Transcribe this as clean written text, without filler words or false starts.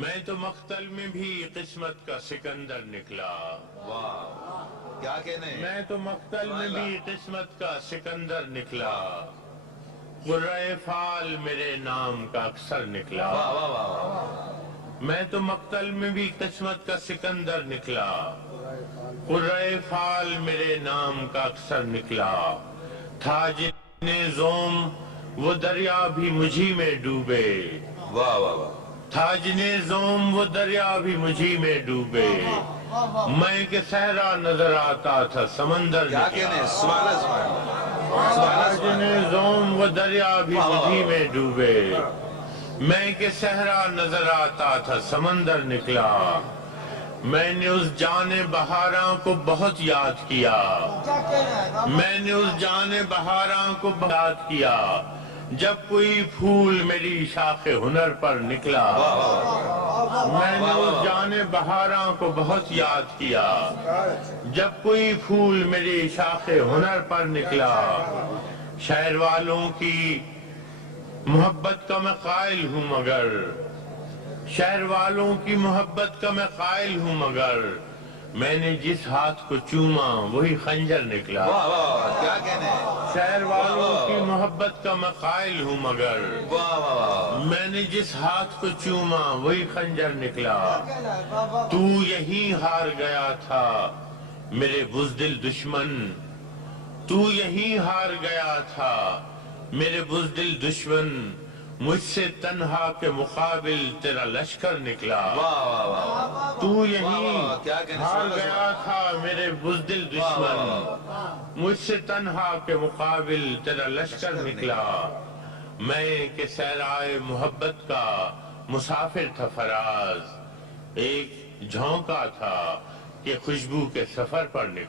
میں تو مقتل میں بھی قسمت کا سکندر نکلا. واہ کیا کہنے. میں تو مقتل میں بھی قسمت کا سکندر نکلا. قرۂ فال میرے نام کا اکثر نکلا. واہ واہ واہ. میں تو مقتل میں بھی قسمت کا سکندر نکلا. قرۂ فال میرے نام کا اکثر نکلا. تھا جن زوم وہ دریا بھی مجھی میں ڈوبے. واہ واہ واہ. تھا جن زوم وہ دریا بھی مجھی میں ڈوبے. میں کہ صحرا نظر آتا تھا سمندر کیا نکلا. کہنے. سبحان اللہ سبحان اللہ. سبحان اللہ سبحان اللہ. جن زوم وہ دریا بھی واہ واہ مجھی واہ. میں ڈوبے. میں کہ صحرا نظر آتا تھا سمندر نکلا. میں نے اس جان بہاراں کو بہت یاد کیا. میں نے اس جان بہاراں کو بہت یاد کیا. جب کوئی پھول میری شاخ ہنر پر نکلا. میں نے اس جان بہاراں کو بہت یاد کیا. جب کوئی پھول میری شاخ ہنر پر نکلا. شہر والوں کی محبت کا میں قائل ہوں مگر. شہر والوں کی محبت کا میں قائل ہوں مگر. میں نے جس ہاتھ کو چوما وہی خنجر نکلا. واہ واہ واہ. کیا کہنے. شہر والوں کی محبت کا میں قائل ہوں مگر. واہ واہ واہ. میں نے جس ہاتھ کو چوما وہی خنجر نکلا. تو یہیں ہار گیا تھا میرے بزدل دشمن. تو یہیں ہار گیا تھا میرے بزدل دشمن. مجھ سے تنہا کے مقابل تیرا لشکر نکلا. واہ واہ واہ. تو واہ یہیں واہ. کیا کہنے. ہار سبحان اللہ گیا تھا میرے بزدل دشمن. مجھ سے تنہا کے مقابل تیرا لشکر نکلا. میں کہ صحرائے محبت کا مسافر تھا فراز. ایک جھونکا تھا کہ خوشبو کے سفر پر نکلا.